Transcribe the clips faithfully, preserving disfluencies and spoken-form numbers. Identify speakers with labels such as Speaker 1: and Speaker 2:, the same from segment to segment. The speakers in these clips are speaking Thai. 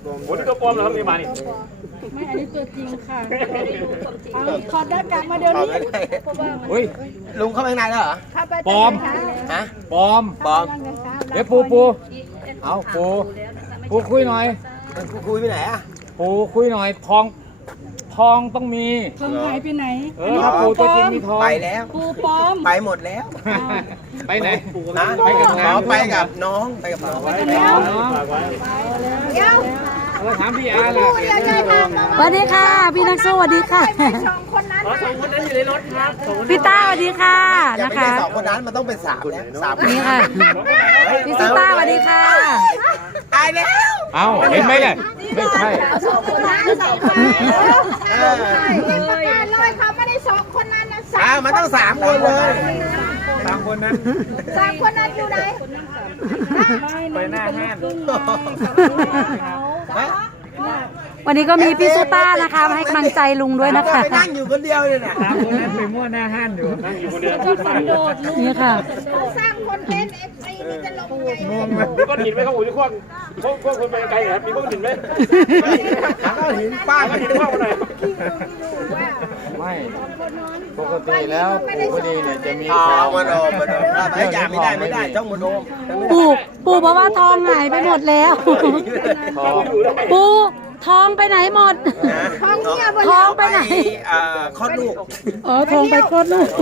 Speaker 1: โอ้นี่ตัวปลอมเหรอครับนี่มานี่
Speaker 2: ไม่อันนี้ตัวจริงค่ะเอาถอดหน้ากากมาเดี๋ยวนี้
Speaker 3: เฮ้ย
Speaker 4: ลุงเข้าไปข้างในแล้วเหรอ
Speaker 3: ปลอม
Speaker 4: ฮะ
Speaker 3: ปลอม
Speaker 4: ปลอม
Speaker 3: เดี๋ยวปูปูเอาปูปูคุยหน่อย
Speaker 4: กูคุยไปไหนอ่ะ
Speaker 3: ปูคุยหน่อยทองทองต้องมี
Speaker 2: ทองหายไปไหน
Speaker 3: เออปูตัวจริงมีทอง
Speaker 4: ไปแล้ว
Speaker 2: ปูปลอม
Speaker 4: ไปหมดแล้ว
Speaker 3: ไปไหน
Speaker 4: นะ
Speaker 3: ไปกับน้ำ
Speaker 4: อ๋อไปกับน้องไปกับน้อง
Speaker 3: ไปกับน้อง
Speaker 2: เดี๋ยว
Speaker 3: เราถามพี่อาร์ล่ะ
Speaker 2: สวัสดีค่ะ พี่นักสู้สวัสดีค่ะ
Speaker 1: สองคนนั้นอยู่ในรถครับสองคน
Speaker 2: พี่ต้าสวัสดีค่ะ
Speaker 4: อย่า
Speaker 2: นะ
Speaker 4: ไป
Speaker 2: คะ
Speaker 4: ได้สองคนนั้นมันต้องเป็นสามแล้วสาม
Speaker 2: นี่ค่ะพี่ซุต้าสวัสดีค่ะ
Speaker 4: ตายแล้ว
Speaker 3: เอาเห็นไหมเนี่ยไม่ใช่
Speaker 2: สองคนนั้นสองคน
Speaker 4: เออ
Speaker 5: เลยเขาไม่ได้สองคนนั้นนะสา
Speaker 4: อ่ามมันต้องสามคนเลย
Speaker 3: สามคนนั้น
Speaker 5: สามคนนั้นอยู่ไหน
Speaker 3: ไปหน้าห้าน
Speaker 2: วันนี้ก็มีพี่ซุต้านะคะมาให้กำลังใจลุงด้วยนะคะ
Speaker 4: ไปนั่งอยู่คนเดียวเลยน่ะ
Speaker 3: สามคนนั้นไปมั่วหน้าห้านอยู่
Speaker 1: นั่งอยู่คนเดียว
Speaker 2: นี่ค่ะ
Speaker 5: เขาสร้างคนเป็นเอฟซีนี่จะลงยังไง
Speaker 1: มีก้อนหินไหมครับผมจะคว้างคว้างคว้างคนไปไกลครับมีก้อนหินไหม
Speaker 4: แล้วก็หินป้า
Speaker 1: ก้อนหินคว้างมาหน่อย
Speaker 3: ไม่ปกติแล้วปู่พอดีเนี่ยจะมี
Speaker 4: อ๋อ
Speaker 3: ของ
Speaker 4: มาโดมมาโดมไม่อย่าไม่ได้ไม่ได้จ้องมาโดม
Speaker 2: ปู่ปู่บอกว่าทองหายไปหมดแล้ว
Speaker 3: ทอง
Speaker 2: ปู่ทองไปไหนหมด
Speaker 5: ท้องเนี่ยบน
Speaker 2: ทองไปไหน
Speaker 4: อ่าคลอดลูก
Speaker 2: อ๋อทองไปโคตรลูก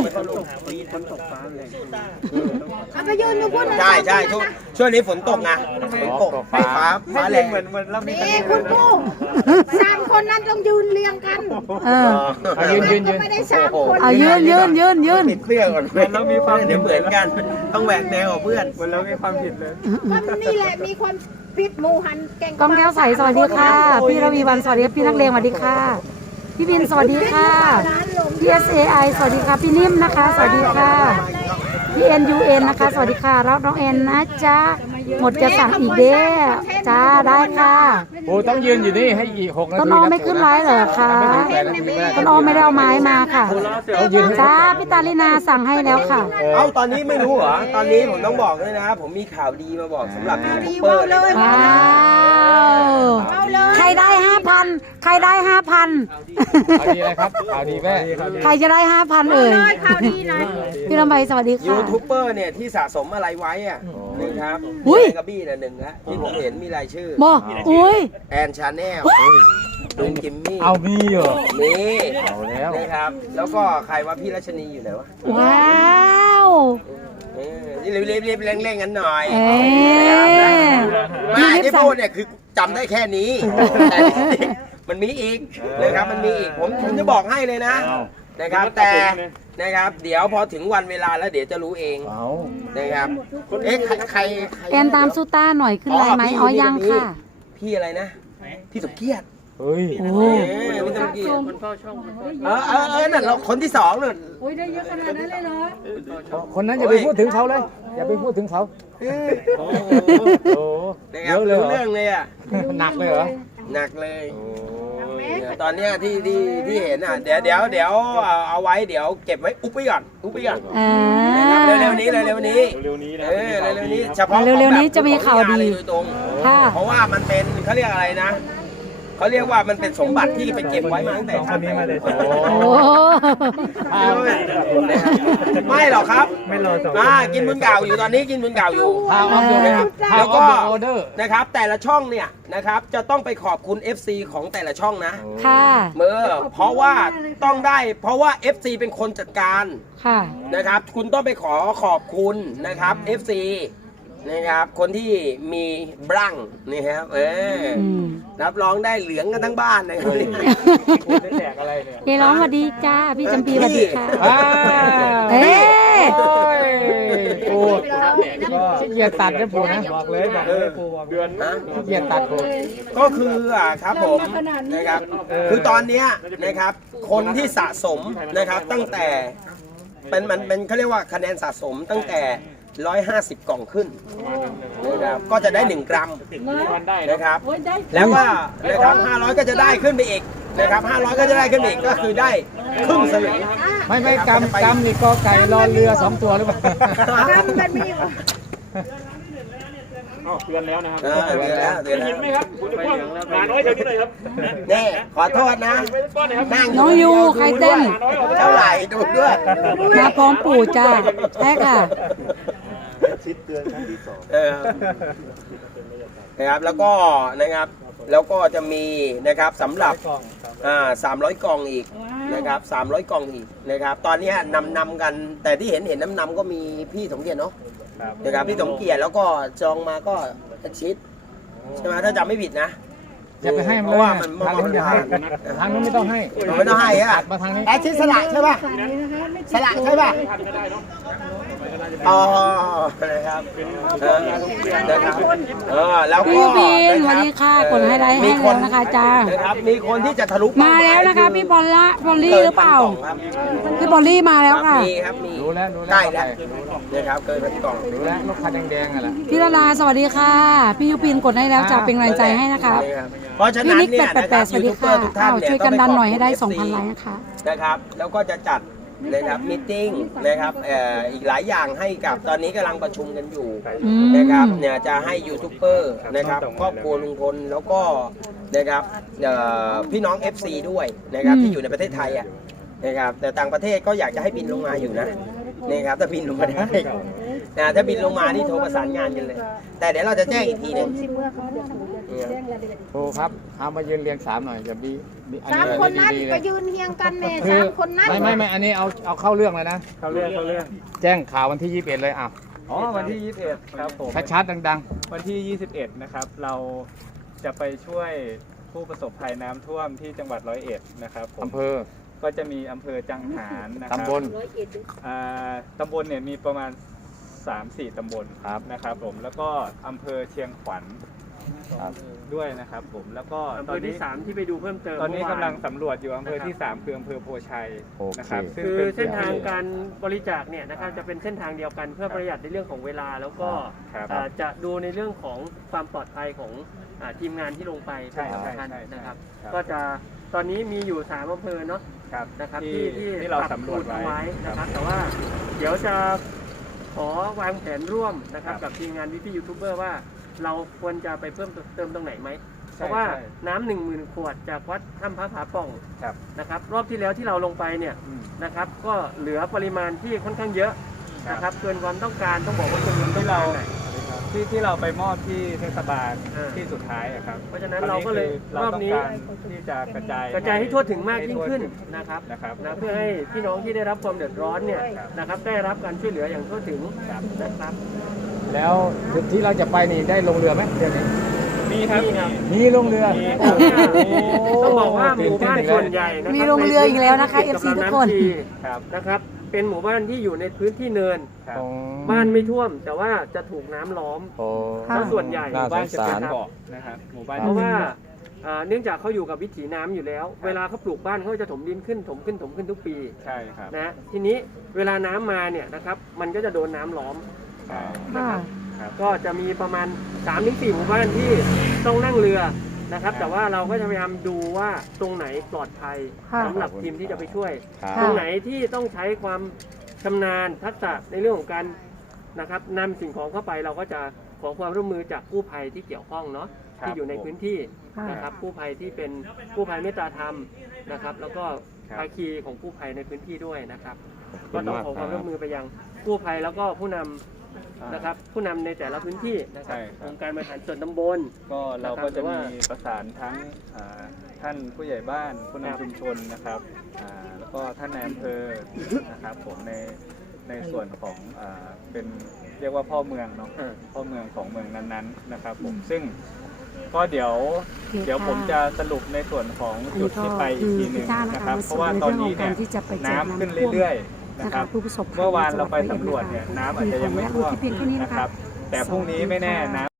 Speaker 5: เอาไปยืนอยู่พุ่นนะ
Speaker 4: ใช่ใช่ช่วงช่วงนี้ฝนตกไงฝนตกฟ้าฟ้าฟ้าแรงเหมือนเหมือนเรามี
Speaker 5: นี่คุณปู่สามคนนั้นต้องยืนเรียงกัน
Speaker 2: เออ
Speaker 3: เอายืนยืนยืน
Speaker 5: ไม่ได้สามคน
Speaker 2: เอายืนยืนยืนยืน
Speaker 4: ปิดเครื่องก่อนเรามีความเดี๋ยวเหมือนกันต้องแหวกแนวกับเพื่อนเหมือนเรามีความผิดเลย
Speaker 5: ก็นี่แหละมีคนพิษหมูหันเก่ง
Speaker 2: กองแก้วใสสวัสดีค่ะ พี่ระวีวันสวัสดีครับพี่นักเลงสวัสดีค่ะ พี่บินสวัสดีค่ะพี่ เอส เอ ไอ สวัสดีค่ะพี่นิ่มนะคะ สวัสดีค่ะพี่ เอ็น ยู เอ็น นะคะ สวัสดีค่ะรับน้องแอนนะจ๊ะหมดจะสั่งอีกเด้อจ้าได้ค่ะ
Speaker 3: ปู่ต้องยืนอยู่นี่ให้อีกหกนาที
Speaker 2: ต้นอ้อไม่ขึ้นไลฟ์เหรอคะต้นอ้อไม่ได้เอาไม้มาค่ะจ้าพี่ตาลินาสั่งให้แล้วค่ะ
Speaker 4: เอ้าตอนนี้ไม่รู้เหรอตอนนี้ผมต้องบอกด้วยนะผมมีข่าวดีมาบอกสำหรับยูทูบเบอร์เลย
Speaker 2: ว้าวใครได้ห้าพันใครได้ห้าพัน
Speaker 3: ข่าวดีอะไรครับข่าวดีแม่
Speaker 2: ใครจะได้ห้าพันเอ่ย
Speaker 5: ข่าวดีนะ
Speaker 2: พี่ลำไยสวัสดี
Speaker 4: ยู
Speaker 2: ค่ะ
Speaker 4: ทูบเบอร์เนี่ยที่สะสมอะไรไว้อ่ะนะครับ
Speaker 2: อุ้ย
Speaker 4: กระบี้น่ะหนึ่งละที่ผมเห็นมีรายชื่อ
Speaker 2: บอกอุ้ย
Speaker 4: แอนชาแนลลุงจิมมี่
Speaker 3: เอามีเหรอ
Speaker 4: นี่
Speaker 3: เอาแล้ว
Speaker 4: นะครับ แล้วก็ใครว่าพี่รัชนีอยู่ไหนวะ
Speaker 2: ว้าว
Speaker 4: เออนี่รีบๆรีบๆเร่งๆกันหน่อย
Speaker 2: เอ๊ะ
Speaker 4: ไม่ที่พูดเนี่ยคือจำได้แค่นี้แต่มันมีอีกนะครับมันมีอีกผมผมจะบอกให้เลยนะนะครับ แต่นะครับเดี๋ยวพอถึงวันเวลาแล้วเดี๋ยวจะรู้เอง
Speaker 3: เอา
Speaker 4: นะครับเอ๊ะใครใครใคร
Speaker 2: แอนตามซูต้าหน่อยขึ้นไลน์ไหมอ๋อยังค่ะ
Speaker 4: พี่อะไรนะ พี่สมเกียรติ
Speaker 3: เฮ้ย
Speaker 2: โอ้
Speaker 4: เออพี่สมเกียรติเออเออเออนั่นเราคนที่สองนั่น
Speaker 2: โอ้ยได้เยอะขนาดนั้นเลยเหรอ
Speaker 3: คนนั้นอย่าไปพูดถึงเขาเลย อย่าไปพูดถึงเขา
Speaker 4: เออ
Speaker 3: โอ้โห
Speaker 4: นะครับ
Speaker 3: เยอะเลย
Speaker 4: รู้
Speaker 3: เหรอ
Speaker 4: เรื่องเลยอ่ะ
Speaker 3: หนักเลยเหรอ
Speaker 4: หนักเลยเนี่ยตอนเนี้ยที่ที่ที่เห็นอ่ะเดี๋ยวเดี๋ยวเดี๋ยวเอาเอาไว้เดี๋ยวเก็บไว้อุบไว้ก่อนอุบไว้ก่อน
Speaker 2: อ่า
Speaker 4: นะครับเร็วๆนี้เร็วๆนี้
Speaker 1: เร็วๆนี้นะ
Speaker 4: เออเร็วๆนี้เฉพาะ
Speaker 2: เร็วๆนี้จะมีข่าวดี
Speaker 4: โดยตรง
Speaker 2: ค่ะ
Speaker 4: เพราะว่ามันเป็นเขาเรียกอะไรนะเขาเรียกว่ามันเป็นสมบัติที่ไปเก็บไว้มาตั้งแต่ชาตินี้มาเลย
Speaker 2: โอ้
Speaker 4: ไม่หรอกครับไม่รอสองอ่ากินบุญเก่าอยู่ตอนนี้กินบุญเก่าอยู่
Speaker 3: พาวออฟเดอะ
Speaker 4: นะครับ
Speaker 3: พา
Speaker 4: แล้ว ว
Speaker 3: ออ
Speaker 4: ก็
Speaker 3: ฟเดอะออเดอร์
Speaker 4: นะครับแต่ละช่องเนี่ยนะครับจะต้องไปขอบคุณ เอฟ ซี ของแต่ละช่องนะ
Speaker 2: ค่ะ
Speaker 4: เมื่อเพราะว่าต้องได้เพราะว่า เอฟ ซี เป็นคนจัดการ
Speaker 2: ค่ะ
Speaker 4: นะครับคุณต้องไปขอขอบคุณนะครับ เอฟ ซี นะครับคนที่มีบลังนี่ครับเออ
Speaker 2: อืม
Speaker 4: รับรองได้เหลืองกันทั้งบ้านนะครับ
Speaker 3: คุณจะแจกอะไรเนี่ย
Speaker 2: ยายร้องสวัสดีจ้า พี่จำปีสวัสดีค่ะ
Speaker 3: อ้าว
Speaker 2: เอ๊ะ
Speaker 3: โอ้ยปูขี้เกียจตัดนะปูนะบอกเลยบอกเลยปูบอก
Speaker 1: เดือน
Speaker 4: นะ
Speaker 3: ขี้เกียจตัดปู
Speaker 4: ก็คืออ่ะครับผมนะครับคือตอนเนี้ยนะครับคนที่สะสมนะครับตั้งแต่เป็นมันเป็นเขาเรียกว่าคะแนนสะสมตั้งแต่หนึ่งร้อยห้าสิบกล่องขึ้นนะครับก็จะได้หนึ่งกรัม
Speaker 1: วันได้นะ
Speaker 4: นะครับแล้วก็นะครับห้าร้อยก็จะได้ขึ้นไปอีกนะครับห้าร้อยก็จะได้ขึ้นไปอีกก็คือได้ครึ่งสลึง
Speaker 3: ไม่ไม่กำกำนี่กอไก่รอเรือสองตัวหรือเปล่า
Speaker 5: กำมันมีอยู่
Speaker 1: เอ๋อเตือนแล้วนะครับ
Speaker 4: เออเตือนแล้วเตือน
Speaker 1: ได้
Speaker 4: แล้
Speaker 1: ยิ
Speaker 4: วน
Speaker 1: ไหมครับคุณจะพ่อหมาน้อยเดี๋ยวนี้เลยครับ
Speaker 4: นี่ขอโทษนะ
Speaker 1: ไม่ได้ป้อนนะครับ
Speaker 4: นั่ง
Speaker 2: น้องยูใครเต้น
Speaker 4: เท่าไหร่ดูด้วย
Speaker 2: มาพร้อมปู่จ้าใช่ค่ะ
Speaker 4: เออนะครับแล้วก็นะครับแล้วก็จะมีนะครับสำหรับอ่าสามร้อยกล่องอีกนะครับสามร้อยกล่องอีกนะครับตอนนี้นำนำกันแต่ที่เห็นเห็นน้ำนำก็มีพี่สมเกียรติเนาะนะครับพี่สมเกียรติแล้วก็จองมาก็อาชิดใช่ไหมถ้าจำไม่ผิดนะ
Speaker 3: อย่าไปให้มัน
Speaker 4: เพ
Speaker 3: เลย
Speaker 4: ราะว่ามัน
Speaker 3: ทางนู้นอย่าให้ทางนู้นไม่ต้องให้
Speaker 4: ไม่ต้องให้อะ
Speaker 3: มาทางนี้
Speaker 4: แอชิดสละใช่ป่ะสละใช่ป่ะอ๋อนะครับเออนะครับเออแล้วก็
Speaker 2: พี่ยูบินส
Speaker 4: นะ
Speaker 2: วัส
Speaker 4: รับ
Speaker 2: ดีค่ะกดไฮไลท์ให้แล้วนะคะจ้า
Speaker 4: นะครับมีคนที่จะทะลุ
Speaker 2: มาแล้วนะคะพี่บอลละบอลลี่หรือเปล่า พี่บอลลี่มาแล้วค่ะ
Speaker 4: มีครับมี
Speaker 3: รู้แล้วรู้แล้ว
Speaker 4: ใกล้แล้วนะครับเกินพันกล่อง
Speaker 3: รู้แล้วลูกค้าแดงๆอ่ะแหละ
Speaker 2: พี่ระดาสวัสดีค่ะ พี่ยูปินกดให้แล้วจะเป็นกำลังใจให้นะคะ
Speaker 4: เพราะฉะ
Speaker 2: พี่
Speaker 4: นั้น
Speaker 2: นิก
Speaker 4: เนี่ย
Speaker 2: แปดแปด
Speaker 4: นะ
Speaker 2: แป
Speaker 4: ครั
Speaker 2: ด
Speaker 4: บ
Speaker 2: สวัสดีค่ะ
Speaker 4: ยูทูบเบอร์ทุกท่า
Speaker 2: อ้าวน
Speaker 4: เนี่ย
Speaker 2: ช่วยกันดันหน่อยให้ได้สองพันไลค์นะคะ
Speaker 4: นะครับแล้วก็จะจัดนะครับมีติ้งนะครับเอ่ออีกหลายอย่างให้กับตอนนี้กำลังประชุมกันอยู่
Speaker 2: อืม
Speaker 4: นะครับเนี่ยจะให้ยูทูบเบอร์นะครับครอบครัวลุงพลแล้วก็นะครับเอ่อพี่น้อง เอฟ ซี ด้วยนะครับที่อยู่ในประเทศไทยอ่ะนะครับแต่ต่างประเทศก็อยากจะให้บินลงมาอยู่นะนะครับถ้าบินลงมาได้นะถ้าบินลงมานี่โทรประสานงานกันเลย แต่เดี๋ยวเราจะแจ้งอีกทีหนึง
Speaker 3: โอ้ครับเอามายืนเรียงสามหน่อยจะดีอั
Speaker 5: สาม
Speaker 3: นี้
Speaker 5: คนนั้น
Speaker 3: ดีๆเล
Speaker 5: ไป
Speaker 3: ย
Speaker 5: ยืนเฮียงกันแม่
Speaker 3: คือ
Speaker 5: สามคนนั้น
Speaker 3: ไม่ไม่ไม่อันนี้เอาเอาเข้าเรื่องเลยนะ
Speaker 1: เขาเรื่องเขาเรื่อง
Speaker 3: แจ้งข่าววันที่ยี่สิบเอ็ดเลยอ้าว
Speaker 6: อ๋อวันที่ยี่สิบเอ็ดครับผม
Speaker 3: ชัดๆดัง
Speaker 6: วันที่ยี่สิบเอ็ดนะครับเราจะไปช่วยผู้ประสบภัยน้ำท่วมที่จังหวัดร้อยเอ็ดนะครับผ
Speaker 3: ๆ
Speaker 6: ม
Speaker 3: อำเภอ
Speaker 6: ก็จะมีอำเภอจังหารนะครับ
Speaker 3: ตำบล
Speaker 6: อ่าตำบลเนี่ยมีประมาณ สามสี่ ตำบล
Speaker 3: ครับ
Speaker 6: นะครับผมแล้วก็อำเภอเชียงขวัญ
Speaker 3: ครับ
Speaker 6: ด้วยนะครับผมแล้วก็
Speaker 1: อำ
Speaker 6: ต
Speaker 1: เภ
Speaker 6: อน
Speaker 1: อ
Speaker 6: นี้
Speaker 1: ที่สามที่ไปดูเพิ่มเติม
Speaker 6: ตอนนี้
Speaker 1: เมื่
Speaker 6: กำ
Speaker 1: วา
Speaker 6: ลังสำรวจอยู่อำเภอที่สามคืออำเภอโพชัย
Speaker 3: โอเค
Speaker 6: นะครับซึ่ง
Speaker 1: คือ
Speaker 6: ป็
Speaker 1: เส้นทางการบริจาคเนี่ยนะครับจะเป็นเส้นทางเดียวกันเพื่อประหยัดในเรื่องของเวลา แล้วก็
Speaker 6: ครับ
Speaker 1: อ่าจะดูในเรื่องของความปลอดภัยของอ่าทีมงานที่ลงไป
Speaker 6: ใช่
Speaker 1: เป็น
Speaker 6: ใช่
Speaker 1: สำคัญ
Speaker 6: ใช่
Speaker 1: นะครับ
Speaker 6: ครับ
Speaker 1: ก็จะตอนนี้มีอยู่สามอำเภอเนาะ
Speaker 6: ครับ
Speaker 1: นะครับ
Speaker 6: ที่
Speaker 1: ที่ที่
Speaker 6: ที่เรา
Speaker 1: ปัก
Speaker 6: สำรวจ
Speaker 1: หมุด
Speaker 6: ไว้
Speaker 1: ไว้นะค
Speaker 6: ค
Speaker 1: รั
Speaker 6: รั
Speaker 1: บบ แต่ว่าเดี๋ยวจะขอวางแผนร่วมนะครับ
Speaker 6: ครับ
Speaker 1: กับทีมงานพี่ๆยูทูบเบอร์ว่าเราควรจะไปเพิ่มเติมตรงไหนไหมเพ
Speaker 6: ใช่
Speaker 1: ราะว่า
Speaker 6: ใช่
Speaker 1: น้ำหนึ่งหมื่นขวดจากวัดถ้ำพระผาป่อง
Speaker 6: ครับ
Speaker 1: นะครับรอบที่แล้วที่เราลงไปเนี่ย
Speaker 6: อืม
Speaker 1: นะครับก็เหลือปริมาณที่ค่อนข้างเยอะ
Speaker 6: ครับ
Speaker 1: นะครับเกินความต้องการต้องบอกว่าเกินความต้อง
Speaker 6: ที่
Speaker 1: กา
Speaker 6: เรา
Speaker 1: รหน่อย
Speaker 6: ที่ที่เราไปมอบที่เทศบาล
Speaker 1: อ่า
Speaker 6: ที่สุดท้ายอะครับ
Speaker 1: เพราะฉะนั้นเราก็เลย
Speaker 6: ตอน
Speaker 1: รอบนี้
Speaker 6: นี้คือเราต้องการที่จะกระจาย
Speaker 1: กระจายให้ทั่วถึงมากยิ่งขึ้น
Speaker 6: ให้ทั่วถึง
Speaker 1: นะครับ
Speaker 6: นะครับ
Speaker 1: นะเพื่อให้พี่น้องที่ได้รับความเดือดร้อนเนี่ย
Speaker 6: ครับ
Speaker 1: นะครับได้รับการช่วยเหลืออย่างทั่วถึงนะครับ
Speaker 3: แล้วจุดที่เราจะไปนี่ได้ลงเรือไหมเดือนนี้
Speaker 6: มีครับ
Speaker 1: มีครับ
Speaker 3: มีลงเรือ
Speaker 6: มี
Speaker 1: ต้องบอกว่าหมู่บ้านส่วนใหญ่นะครับ
Speaker 2: มีโรงเรืออีกแล้วนะคะ
Speaker 1: ใ
Speaker 2: เอฟ ซี ทุกคน
Speaker 1: ำชี
Speaker 6: ครับ
Speaker 1: นะครับเป็นหมู่บ้านที่อยู่ในพื้นที่เนิน
Speaker 6: ครับ
Speaker 3: ของ
Speaker 1: บ้านไม่ท่วม แต่ว่าจะถูกน้ำล้อม
Speaker 3: โอ้
Speaker 2: ค่ะ
Speaker 1: ซะส่วนใหญ่
Speaker 3: น่า
Speaker 6: หมู่บ้าน
Speaker 3: ส
Speaker 6: จะ
Speaker 3: ง
Speaker 6: เป็
Speaker 3: สาน ร
Speaker 6: เกาะนะครับหมู่บ้าน
Speaker 1: เพราะว่าอ่าเนื่องจากเขาอยู่กับวิถีน้ำอยู่แล้ว เวลาเขาปลูกบ้านเขาจะถมดินขึ้นถมขึ้นถมขึ้นทุกปี
Speaker 6: ใช่ครับ
Speaker 1: นะทีนี้เวลาน้ำมาเนี่ยนะครับมันก็จะโดนน้ำล้อม
Speaker 6: ใช่
Speaker 2: ค่ะ
Speaker 6: ครับ
Speaker 1: ก็จะมีประมาณ สามถึงสี่ หมู่บ้านที่ต้องนั่งเรือนะครับ แต่ว่าเราก็จะพยายามดูว่าตรงไหนปลอดภัย
Speaker 2: ค่ะ
Speaker 1: สำหรับทีมที่จะไปช่วย
Speaker 3: ครับ
Speaker 1: ตรงไหนที่ต้องใช้ความชำนาญทักษะในเรื่องของการนะครับนำสิ่งของเข้าไปเราก็จะขอความร่วมมือจากกู้ภัยที่เกี่ยวข้องเนาะ
Speaker 6: ครับ
Speaker 1: ที่อยู่ในพื้นที่
Speaker 2: ค่ะ
Speaker 1: นะครับกู้ภัยที่เป็นกู้ภัยเมตตาธรรมนะครับ แล้วก็
Speaker 6: ครับ
Speaker 1: ภาคีของกู้ภัยในพื้นที่ด้วยนะครับ
Speaker 3: ขอบคุณ
Speaker 1: ก็ต้อง
Speaker 3: มาก
Speaker 1: ขอความ
Speaker 3: ครับ
Speaker 1: ร่วมมือไปยังกู้ภัยแล้วก็ผู้นำนะครับผู้นำในแต่ละพื้นที่นะครับ
Speaker 6: ใช่ครับ
Speaker 1: องค์การบริหารส่วนตำบล
Speaker 6: ก็เราก็จะ
Speaker 1: นะครับ
Speaker 6: มีประสานทั้งอ่าท่านผู้ใหญ่บ้านผู้
Speaker 1: ครับ
Speaker 6: นำชุมชนนะครับอ่าแล้วก็ท่านนายอำเภอนะครับผมในในส่วนของอ่าเป็นเรียกว่าพ่อเมืองเนาะ
Speaker 1: อ่า
Speaker 6: พ่อเมืองของเมืองนั้นๆนะครับผมซึ่งก็เดี๋ยว
Speaker 2: โอเค
Speaker 6: เดี๋ยวผม
Speaker 2: ค่ะ
Speaker 6: จะสรุปในส่วนของ
Speaker 2: อัน
Speaker 6: จุ
Speaker 2: นี้
Speaker 6: ด
Speaker 2: ก็
Speaker 6: ที่ไปอีก
Speaker 2: คือ
Speaker 6: ทีหนึ่
Speaker 2: พี่
Speaker 6: ง
Speaker 2: ต้านะ
Speaker 6: นะค
Speaker 2: คะ
Speaker 6: รับ
Speaker 2: มา
Speaker 6: เพ
Speaker 2: ส
Speaker 6: ราะ
Speaker 2: รุป
Speaker 6: ว่า
Speaker 2: ใน
Speaker 6: ตอน
Speaker 2: เรื่องข
Speaker 6: นี้
Speaker 2: อง
Speaker 6: เนี่
Speaker 2: กาย รที่จะไปแจก
Speaker 6: น้ำขึ้น
Speaker 2: น้ำท่วม
Speaker 6: เรื่อยๆนะ
Speaker 2: นะ
Speaker 6: ครั
Speaker 2: คะ
Speaker 6: บ
Speaker 2: ผู้ประสบภัย
Speaker 6: เมื่อวานเราไปสำรวจเนี่ยน้ำอาจจะยังไม่ท่วม
Speaker 2: ที่เพียงแค่นี้
Speaker 6: นะ
Speaker 2: นะ
Speaker 6: ค
Speaker 2: คะ
Speaker 6: รับ แต่พรุ่งนี้ไม่แน่น้ำ